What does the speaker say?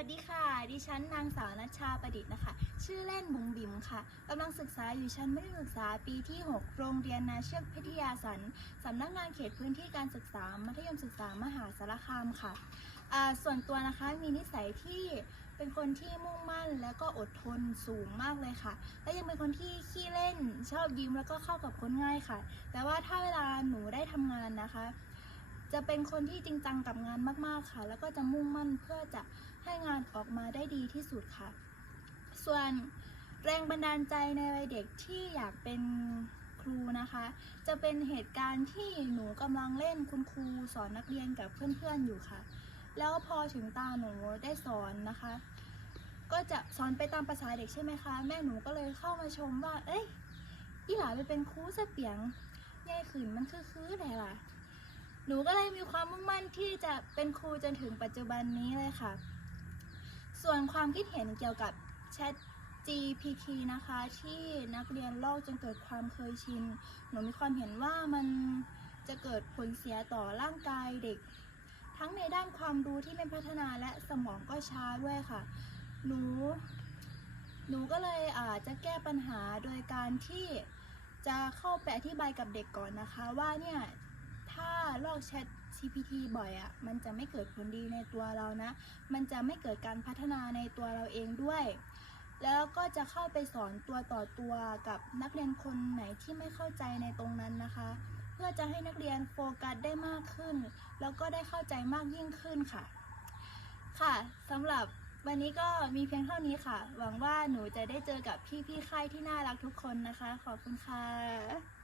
วัสดีค่ะ ดิฉันนางสาวนัชชาประดิษฐ์นะคะ ชื่อเล่นบุ๋มบิ๋มค่ะกำลังศึกษาอยู่ชั้นมัธยมศึกษาปีที่ 6 โรงเรียนนาเชือกพิทยาสันสำนักงานเขตพื้นที่การศึกษา มัธยมศึกษามหาสารคามค่ะ ส่วนตัวนะคะมีนิสัยที่เป็นคนที่มุ่งมั่นแล้วก็อดทนสูงมากเลยค่ะ และยังเป็นคนที่ขี้เล่น ชอบยิ้มแล้วก็เข้ากับคนง่ายค่ะ แต่ว่าถ้าเวลาหนูได้ทำงานนะคะ จะเป็นคนที่จริงจังกับงานมากๆค่ะ แล้วก็จะมุ่งมั่นเพื่อจะให้งานออกมาได้ดีที่สุดค่ะ ส่วนแรงบันดาลใจในวัยเด็กที่อยากเป็นครูนะคะ จะเป็นเหตุการณ์ที่หนูกำลังเล่นคุณครูสอนนักเรียนกับเพื่อนๆอยู่ค่ะ แล้วพอถึงตาหนูได้สอนนะคะ ก็จะสอนไปตามภาษาเด็กใช่ไหมคะ แม่หนูก็เลยเข้ามาชมว่า เอ้ยอีหลาไปเป็นครูสะเปียงยายขืนมันคือคือไหนล่ะ หนูก็เลยมีความมุ่งมั่นที่จะเป็นครูจนถึงปัจจุบันนี้เลยค่ะ ส่วนความคิดเห็นเกี่ยวกับ Chat GPT นะคะ ที่นักเรียนลอกจนเกิดความเคยชิน หนูมีความเห็นว่ามันจะเกิดผลเสียต่อร่างกายเด็ก ทั้งในด้านความรู้ที่ไม่พัฒนาและสมองก็ช้าด้วยค่ะ หนู หนูก็เลยอาจจะแก้ปัญหาโดยการที่จะเข้าไปอธิบายกับเด็กก่อนนะคะ ว่าเนี่ยาลอกแชท GPT บ่อยอะ่ะ มันจะไม่เกิดผลดีในตัวเรานะ มันจะไม่เกิดการพัฒนาในตัวเราเองด้วย แล้วก็จะเข้าไปสอนตัวต่อตัวกับนักเรียนคนไหนที่ไม่เข้าใจในตรงนั้นนะคะ เพื่อจะให้นักเรียนโฟกัสได้มากขึ้น แล้วก็ได้เข้าใจมากยิ่งขึ้นค่ะ ค่ะสำหรับวันนี้ก็มีเพียงเท่านี้ค่ะ หวังว่าหนูจะได้เจอกับพี่ๆค่ายที่น่ารักทุกคนนะคะ ขอบคุณค่ะ